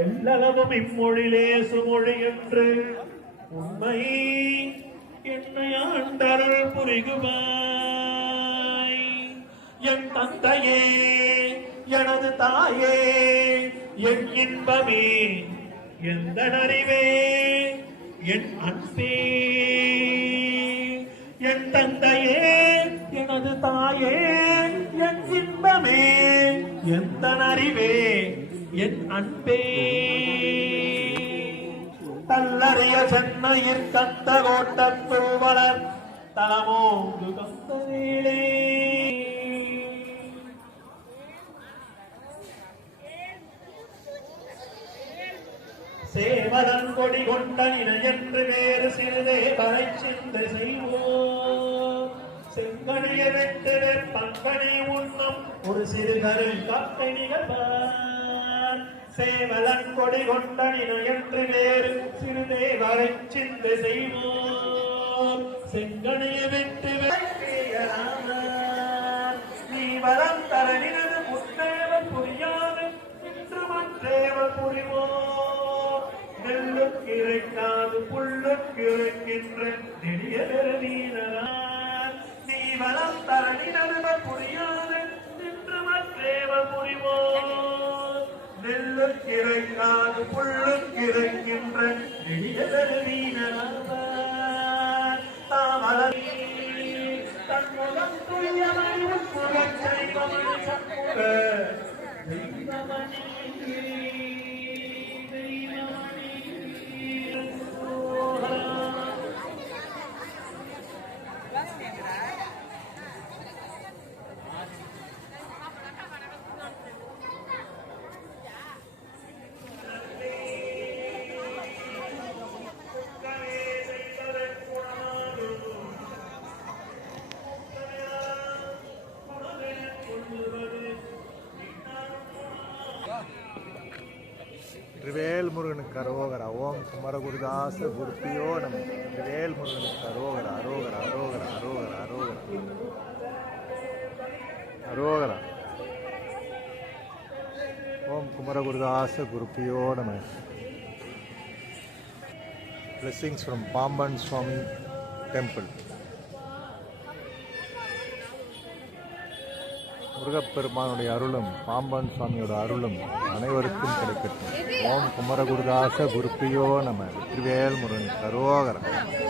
எல்லளவும் இம்மொழிலே சுமொழி என்று உண்மை என்னை ஆண்டருள் புரிகுவாய் என் தந்தையே எனது தாயே என் இன்பமே எந்த அறிவே என் அன்பே. என் தந்தையே எனது தாயே என் இன்பமே எந்த அறிவே என் அன்பே. தல்லறிய சென்னையில் கத்த கோட்டத்துள் வளர் தலமோங்கு கந்தவேளே சேவலன் கொடி கொண்ட இணையன்று வேறு சிறிதே தலை சிந்து செய்வோம். செங்கனிய வெட்டு பங்கனை உண்ணம் ஒரு சிறுகரு காப்பை நிகழ்வார். சேவலன் கொடி கொண்ட நினையன்று வேறு சிறிதே தலை சிந்து செய்வோம் செங்கனிய விட்டு நீ வரம் தரவினது முத்தேவ புரியாது. இன்று மற்றேவ புரிவோம் நெல்லுக்கு இறைக்காது புல்லுக்கு இறைக்கின்ற நெடிய பெருமீனார் நீ வளம் தரவினது புரியாது. நெல்லுக்கு இறைக்காது புல்லுக்கு தாமலி தன்முகம் சண்முக தெய்வமணி ரிவேல் முருகனுக்கு அரோகரா ஓம் குமரகுருதாச குருப்பியோ நம்ம ரிவேல் முருகனுக்கு அரோகரா அரோகரா அரோகரா அரோகரா அரோகரா அரோகரா ஓம் குமரகுருதாச குருப்பியோ நம blessings from Pamban Swami temple முருகப்பெருமானுடைய அருளும் பாம்பன் சுவாமியோட அருளும் அனைவருக்கும் கிடைக்கட்டும். ஓம் குமரகுருதாச குருப்பியோ நம. வெற்றிவேல் முருகன் கரோகரம்